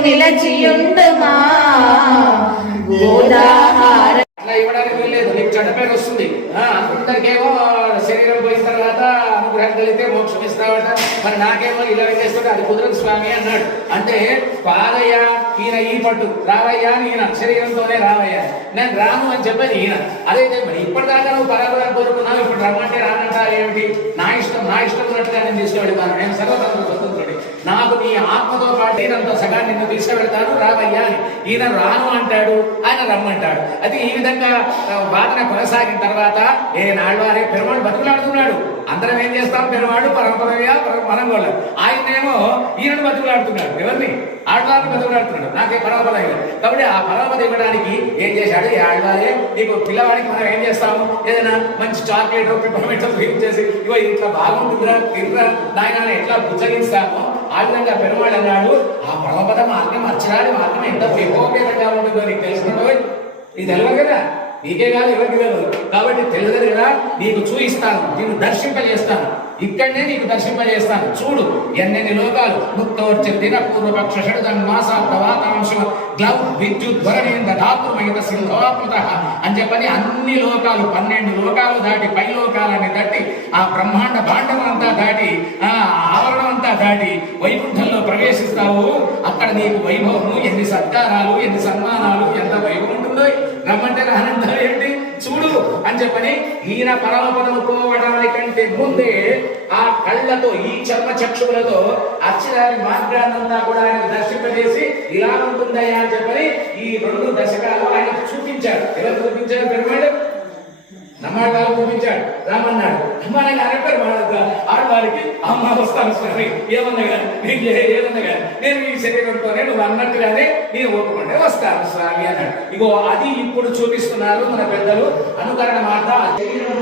నిలచియుండుమా? గోదాహార ఇవ్వడానికి వీల్లేదు నీకు చెడ్డ పేరు వస్తుంది. ఆ, అందరికేమో శరీరం పోయిన తర్వాత అనుగ్రహం కలిగితే మోక్షం ఇస్తావట. మరి నాకేమో ఇలా చేస్తుంటే అది కుదరదు స్వామి అన్నాడు. అంటే పాదయ్య ఈయన ఈ పట్టు. రావయ్యా అని ఈయన. శరీరంతోనే రావయ్యా. నేను రాను అని చెప్పాను ఈయన. అదైతే మరి ఇప్పటిదాకా నువ్వు పరాపరాలు కోరుకున్నావు. ఇప్పుడు రమ్మంటే రానంటా ఏమిటి? నా ఇష్టం నా ఇష్టం ఉన్నట్టుగా నేను తీసుకెళ్తాను నేను సర్వతంత్ర స్వతంత్రుడి నాకు నీ ఆత్మతో పాటు నేనంత సగా నిన్ను తీసుకువెళ్తాను రావయ్యా అని ఈయన రాను అంటాడు ఆయన రమ్మంటాడు. అది ఈ విధంగా వాదన కొనసాగిన తర్వాత ఏ నాళ్ళవారే పెరుమాడు బతుకులాడుతున్నాడు. అందరం ఏం చేస్తాం? పెరుమాడు పరమపరయ్య ఆయన ఆయనేమో ఈయనను బతుకులాడుతున్నాడు. ఎవరిని? ఆడవారిని బతుకులాడుతున్నాడు. నాకే పరమపదయ్య కాబట్టి ఆ పరమపద ఇవ్వడానికి ఏం చేశాడు? ఈ ఆడవారే నీకు పిల్లవాడికి మనం ఏం చేస్తాము? ఏదైనా మంచి చాక్లెట్ పిప్పమెంట్ చేసి ఇగో ఇట్లా బాగుంటుందిరా తిర్రా నాయన ఎట్లా బుజ్జగిస్తామో ఆ విధంగా పెరుమాడు అన్నాడు ఆ పరమపద మార్గం అర్చనాడి మార్గం ఎంత విభోపేతంగా ఉంటుందో నీకు తెలుసుకుంటావు ఇది తెలియదు కదా? నీకే కాదు ఎవరికి తెలియదు కాబట్టి తెలియదు కదా? నీకు చూయిస్తాను నీకు దర్శింపజేస్తాను. ఇక్కడనే నీకు దర్శింపజేస్తాను. చూడు ఎన్నెన్ని లోకాలు ముక్తోర్చ దిన పూర్వపక్ష షడ్జన్ ప్రవాతాంశం. గ్లౌ విద్యుత్ ధ్వరణేంద్ర ధాతుమహిత సింధోపృత అని చెప్పని అన్ని లోకాలు పన్నెండు లోకాలు దాటి పై లోకాలని దాటి ఆ బ్రహ్మాండ భాండ అక్కడ నీకు వైభవము ఎన్ని సత్కారాలు ఎన్ని సన్మానాలు ఎంత వైభవం ఉంటుందో రమ్మంటే రానంటారు ఏంటి? చూడు అని చెప్పని ఈయన పరమపదము పోవడానికంటే ముందే ఆ కళ్ళతో ఈ చర్మ చక్షువులతో అక్షరాన్ని మార్గాన్నంతా కూడా ఆయన దర్శింపజేసి ఇలా ఉంటుందయ్యా అని చెప్పని ఈ రెండు దశకాలు ఆయన చూపించాడు ఎవరు చూపించారు? పెరుమాడు నమ్మకాలు చూపించాడు. రామన్నాడు అమ్మాయి అరెక్టర్ ఆడవారికి అమ్మ వస్తాను స్వామి. ఏమన్నా కానీ నేను ఏమన్నా కానీ నేను ఈ శరీరంతోనే నువ్వు అన్నట్టుగానే నేను ఒప్పుకుంటే వస్తాను స్వామి అన్నాడు. ఇగో అది ఇప్పుడు చూపిస్తున్నారు మన పెద్దలు. అనుకరణ మాట ఆ శరీరం